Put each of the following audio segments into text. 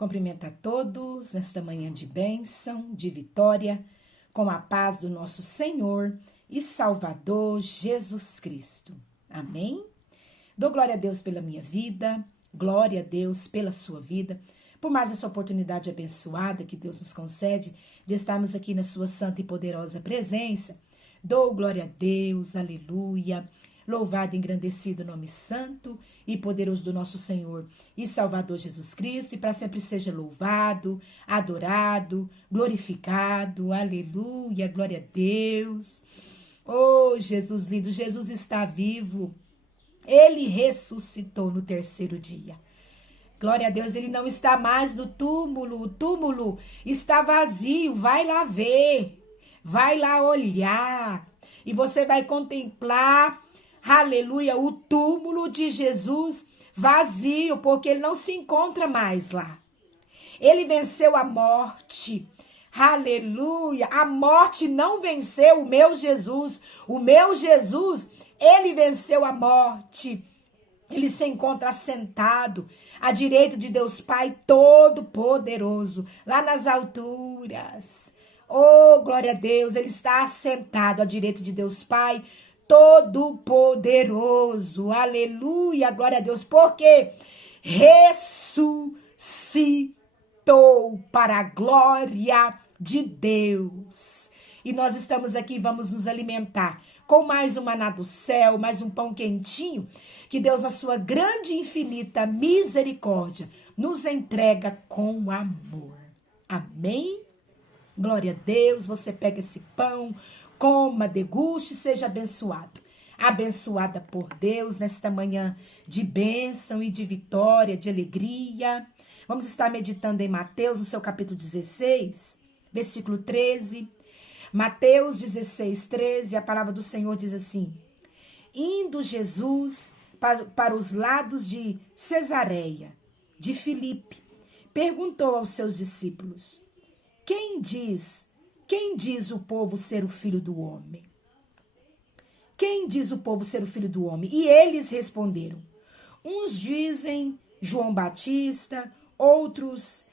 Cumprimento a todos nesta manhã de bênção, de vitória, com a paz do nosso Senhor e Salvador Jesus Cristo. Amém? Dou glória a Deus pela minha vida, glória a Deus pela sua vida, por mais essa oportunidade abençoada que Deus nos concede de estarmos aqui na sua santa e poderosa presença. Dou glória a Deus, aleluia. Louvado e engrandecido o nome santo e poderoso do nosso Senhor e Salvador Jesus Cristo, e para sempre seja louvado, adorado, glorificado, aleluia, glória a Deus. Oh, Jesus lindo, Jesus está vivo, Ele ressuscitou no terceiro dia. Glória a Deus, Ele não está mais no túmulo, o túmulo está vazio, vai lá ver, vai lá olhar, e você vai contemplar, aleluia, o túmulo de Jesus vazio, porque ele não se encontra mais lá. Ele venceu a morte, aleluia, a morte não venceu o meu Jesus, ele venceu a morte. Ele se encontra assentado à direita de Deus Pai Todo-Poderoso, lá nas alturas. Oh, glória a Deus, ele está assentado à direita de Deus Pai Todo-Poderoso. Aleluia, glória a Deus, porque ressuscitou para a glória de Deus. E nós estamos aqui, vamos nos alimentar com mais um maná do céu, mais um pão quentinho, que Deus, na sua grande e infinita misericórdia, nos entrega com amor. Amém? Glória a Deus, você pega esse pão, coma, deguste, seja abençoado. Abençoada por Deus nesta manhã de bênção e de vitória, de alegria. Vamos estar meditando em Mateus, no seu capítulo 16, versículo 13. Mateus 16, 13, a palavra do Senhor diz assim: indo Jesus para os lados de Cesareia, de Filipe, perguntou aos seus discípulos: Quem diz o povo ser o filho do homem? Quem diz o povo ser o filho do homem? E eles responderam: uns dizem João Batista, outros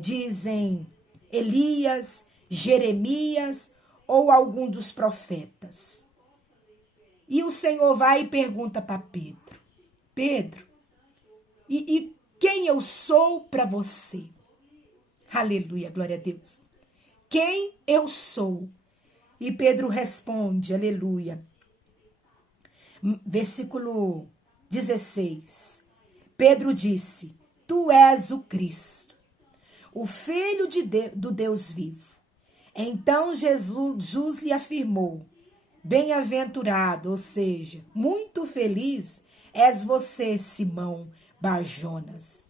dizem Elias, Jeremias ou algum dos profetas. E o Senhor vai e pergunta para Pedro: Pedro, e quem eu sou para você? Aleluia, glória a Deus. Quem eu sou? E Pedro responde, aleluia. Versículo 16. Pedro disse: Tu és o Cristo, o Filho do Deus vivo. Então Jesus lhe afirmou: Bem-aventurado, ou seja, muito feliz és você, Simão Bar-Jonas,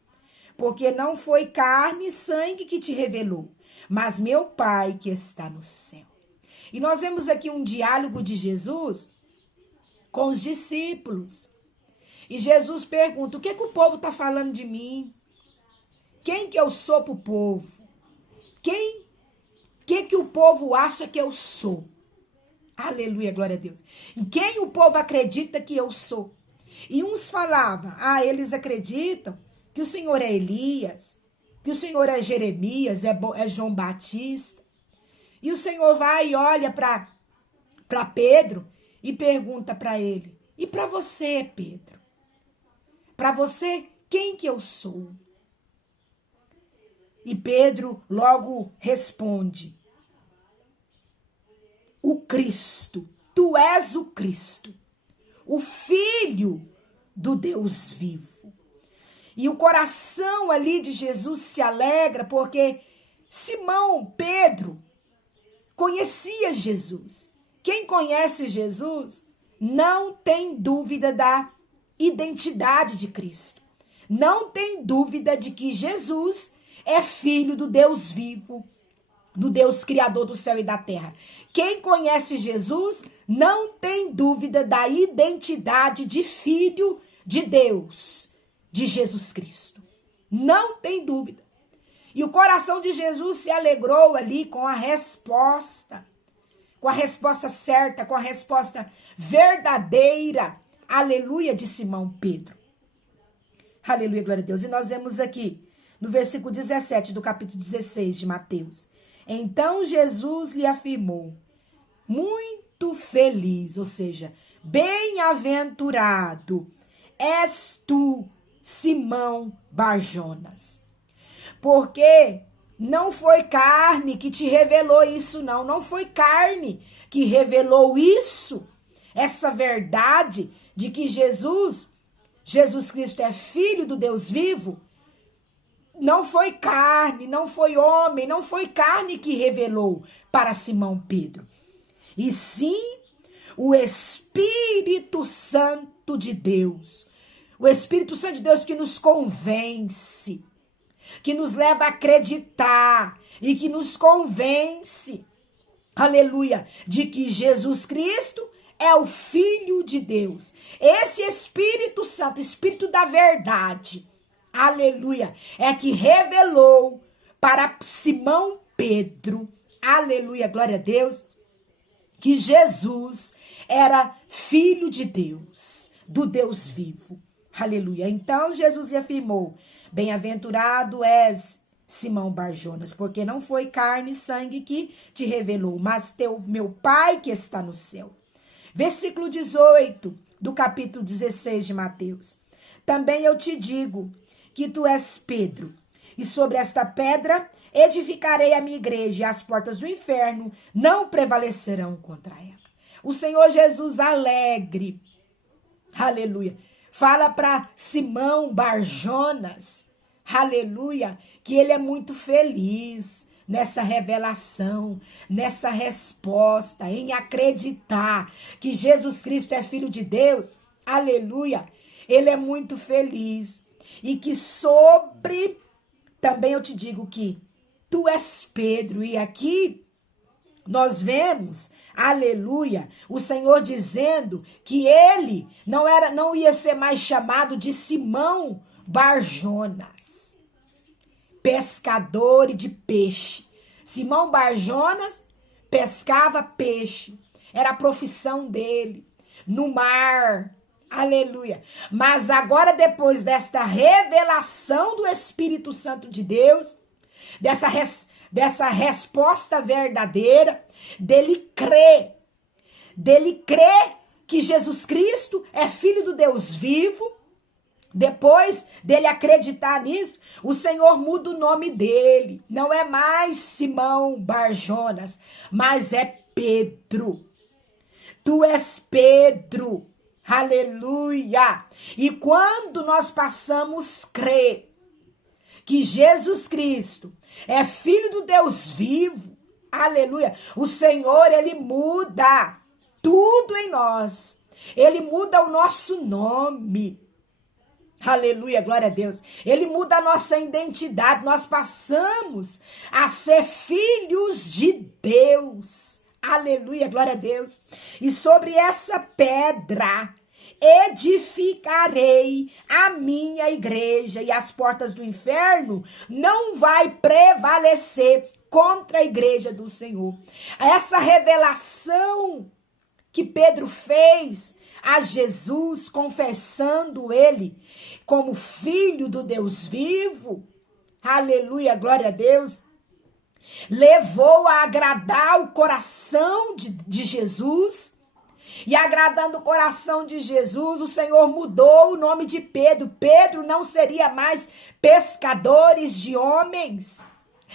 porque não foi carne e sangue que te revelou, mas meu Pai que está no céu. E nós vemos aqui um diálogo de Jesus com os discípulos. E Jesus pergunta: o que o povo está falando de mim? Quem que eu sou para o povo? Que o povo acha que eu sou? Aleluia, glória a Deus. Quem o povo acredita que eu sou? E uns falavam: eles acreditam que o Senhor é Elias, que o Senhor é Jeremias, é João Batista. E o Senhor vai e olha para Pedro e pergunta para ele: e para você, Pedro? Para você, quem que eu sou? E Pedro logo responde: o Cristo, tu és o Cristo, o Filho do Deus vivo. E o coração ali de Jesus se alegra, porque Pedro, conhecia Jesus. Quem conhece Jesus não tem dúvida da identidade de Cristo. Não tem dúvida de que Jesus é filho do Deus vivo, do Deus criador do céu e da terra. Quem conhece Jesus não tem dúvida da identidade de filho de Deus, de Jesus Cristo. Não tem dúvida. E o coração de Jesus se alegrou ali com a resposta certa, com a resposta verdadeira, aleluia, de Simão Pedro. Aleluia, glória a Deus. E nós vemos aqui, no versículo 17 do capítulo 16 de Mateus. Então Jesus lhe afirmou: muito feliz, ou seja, bem-aventurado és tu, Simão Barjonas. Porque não foi carne que te revelou isso, não. Não foi carne que revelou isso. Essa verdade de que Jesus Cristo é filho do Deus vivo. Não foi carne, não foi homem, não foi carne que revelou para Simão Pedro. E sim, o Espírito Santo de Deus. O Espírito Santo de Deus que nos convence, que nos leva a acreditar e que nos convence, aleluia, de que Jesus Cristo é o Filho de Deus. Esse Espírito Santo, Espírito da verdade, aleluia, é que revelou para Simão Pedro, aleluia, glória a Deus, que Jesus era Filho de Deus, do Deus vivo, aleluia. Então Jesus lhe afirmou: bem-aventurado és, Simão Barjonas, porque não foi carne e sangue que te revelou, mas meu Pai que está no céu. Versículo 18 do capítulo 16 de Mateus. Também eu te digo que tu és Pedro, e sobre esta pedra edificarei a minha igreja, e as portas do inferno não prevalecerão contra ela. O Senhor Jesus alegre, aleluia, fala para Simão Barjonas, aleluia, que ele é muito feliz nessa revelação, nessa resposta, em acreditar que Jesus Cristo é Filho de Deus, aleluia, ele é muito feliz. E que também eu te digo que tu és Pedro, e aqui nós vemos, aleluia, o Senhor dizendo que ele não ia ser mais chamado de Simão Barjonas, pescador de peixe. Simão Barjonas pescava peixe, era a profissão dele, no mar, aleluia. Mas agora, depois desta revelação do Espírito Santo de Deus, dessa resposta verdadeira, dele crer que Jesus Cristo é Filho do Deus vivo. Depois dele acreditar nisso, o Senhor muda o nome dele. Não é mais Simão Barjonas, mas é Pedro. Tu és Pedro. Aleluia! E quando nós passamos a crer que Jesus Cristo é Filho do Deus vivo, aleluia, o Senhor, ele muda tudo em nós. Ele muda o nosso nome. Aleluia, glória a Deus. Ele muda a nossa identidade. Nós passamos a ser filhos de Deus. Aleluia, glória a Deus. E sobre essa pedra edificarei a minha igreja, e as portas do inferno não vai prevalecer contra a igreja do Senhor. Essa revelação que Pedro fez a Jesus, confessando ele como filho do Deus vivo, aleluia, glória a Deus, levou a agradar o coração de Jesus. E agradando o coração de Jesus, o Senhor mudou o nome de Pedro. Pedro não seria mais pescadores de homens,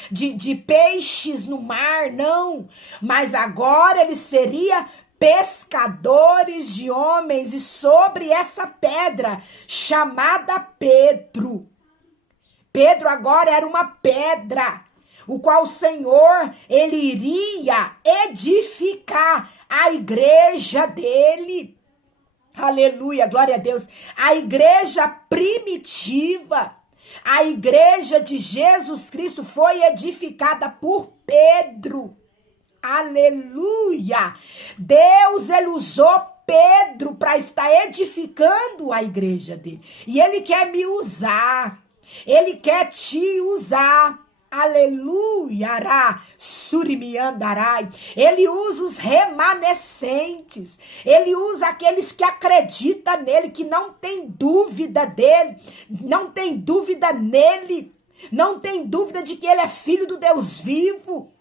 de peixes no mar, não. Mas agora ele seria pescadores de homens. E sobre essa pedra chamada Pedro, Pedro agora era uma pedra, o qual o Senhor, ele iria edificar a igreja dele. Aleluia, glória a Deus. A igreja primitiva, a igreja de Jesus Cristo foi edificada por Pedro. Aleluia. Deus, ele usou Pedro para estar edificando a igreja dele. E ele quer me usar. Ele quer te usar. Aleluia, surimiandarai. Ele usa os remanescentes. Ele usa aqueles que acreditam nele, que não tem dúvida dele, não tem dúvida nele. Não tem dúvida de que ele é filho do Deus vivo.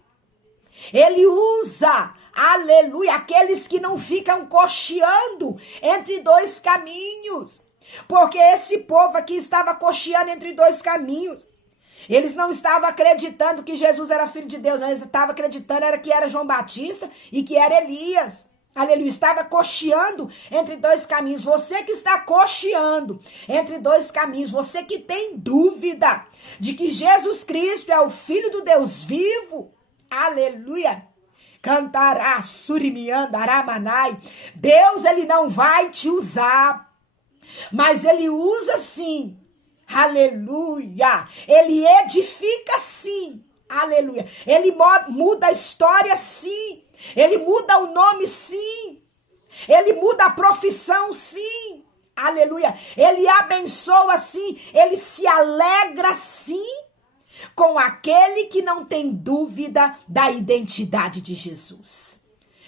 Ele usa, aleluia, aqueles que não ficam cocheando entre dois caminhos. Porque esse povo aqui estava cocheando entre dois caminhos. Eles não estavam acreditando que Jesus era filho de Deus, não. Eles estavam acreditando que era João Batista e que era Elias. Aleluia, estava cocheando entre dois caminhos. Você que está cocheando entre dois caminhos, você que tem dúvida de que Jesus Cristo é o Filho do Deus vivo, aleluia, cantará, surimiandaramanai. Deus, ele não vai te usar, mas ele usa sim, aleluia, ele edifica sim, aleluia, ele muda a história sim. Ele muda o nome, sim. Ele muda a profissão, sim. Aleluia. Ele abençoa, sim. Ele se alegra, sim, com aquele que não tem dúvida da identidade de Jesus.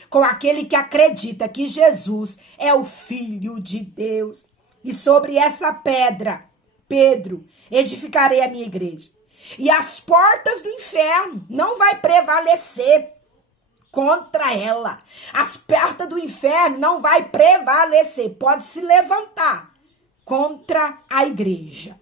Com aquele que acredita que Jesus é o Filho de Deus. E sobre essa pedra, Pedro, edificarei a minha igreja. E as portas do inferno não vai prevalecer contra ela. As portas do inferno não vai prevalecer. Pode se levantar contra a igreja.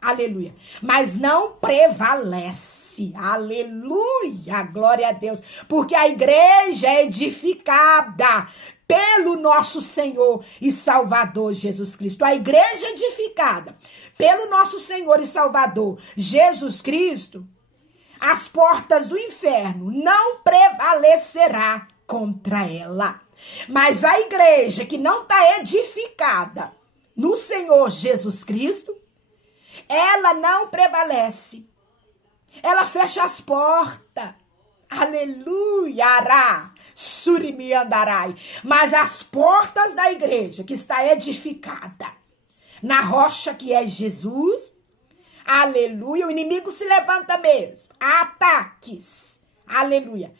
Aleluia. Mas não prevalece. Aleluia. Glória a Deus. Porque a igreja é edificada pelo nosso Senhor e Salvador Jesus Cristo. A igreja edificada pelo nosso Senhor e Salvador Jesus Cristo, as portas do inferno não prevalecerá contra ela. Mas a igreja que não está edificada no Senhor Jesus Cristo, ela não prevalece. Ela fecha as portas. Aleluia, ará, surimi andarai. Mas as portas da igreja que está edificada na rocha que é Jesus, aleluia, o inimigo se levanta mesmo, ataques, aleluia,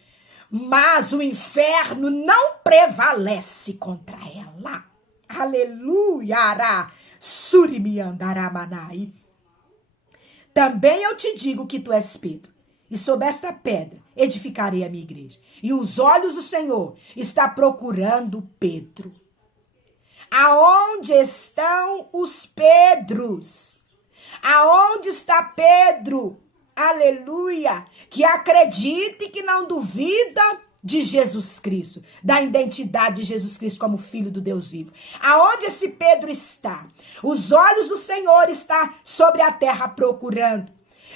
mas o inferno não prevalece contra ela, aleluia, ará, surimi andaramanai. Também eu te digo que tu és Pedro, e sobre esta pedra edificarei a minha igreja, e os olhos do Senhor está procurando Pedro. Aonde estão os Pedros? Aonde está Pedro? Aleluia! Que acredita e que não duvida de Jesus Cristo, da identidade de Jesus Cristo como Filho do Deus vivo. Aonde esse Pedro está? Os olhos do Senhor estão sobre a terra procurando,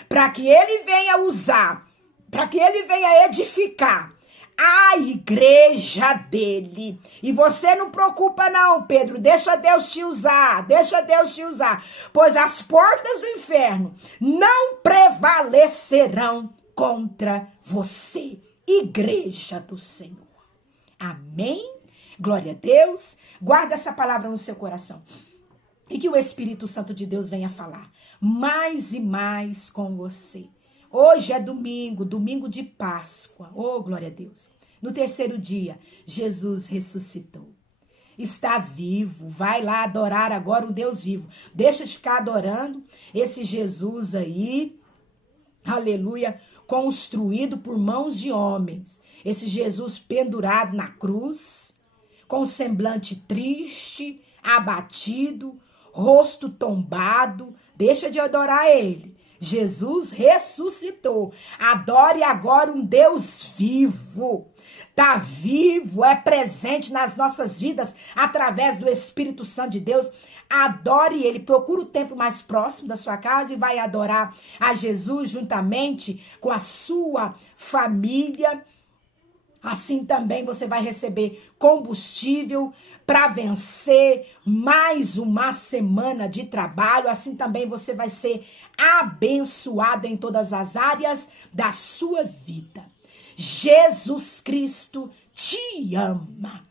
para que ele venha usar, para que ele venha edificar a igreja dele. E você não preocupa não, Pedro, deixa Deus te usar, pois as portas do inferno não prevalecerão contra você, igreja do Senhor. Amém? Glória a Deus. Guarda essa palavra no seu coração e que o Espírito Santo de Deus venha falar mais e mais com você. Hoje é domingo, domingo de Páscoa. Oh, glória a Deus. No terceiro dia, Jesus ressuscitou. Está vivo. Vai lá adorar agora um Deus vivo. Deixa de ficar adorando esse Jesus aí. Aleluia. Construído por mãos de homens. Esse Jesus pendurado na cruz, com semblante triste, abatido, rosto tombado. Deixa de adorar ele. Jesus ressuscitou. Adore agora um Deus vivo. Está vivo, é presente nas nossas vidas através do Espírito Santo de Deus. Adore ele. Procura o templo mais próximo da sua casa e vai adorar a Jesus juntamente com a sua família. Assim também você vai receber combustível para vencer mais uma semana de trabalho. Assim também você vai ser abençoado em todas as áreas da sua vida. Jesus Cristo te ama.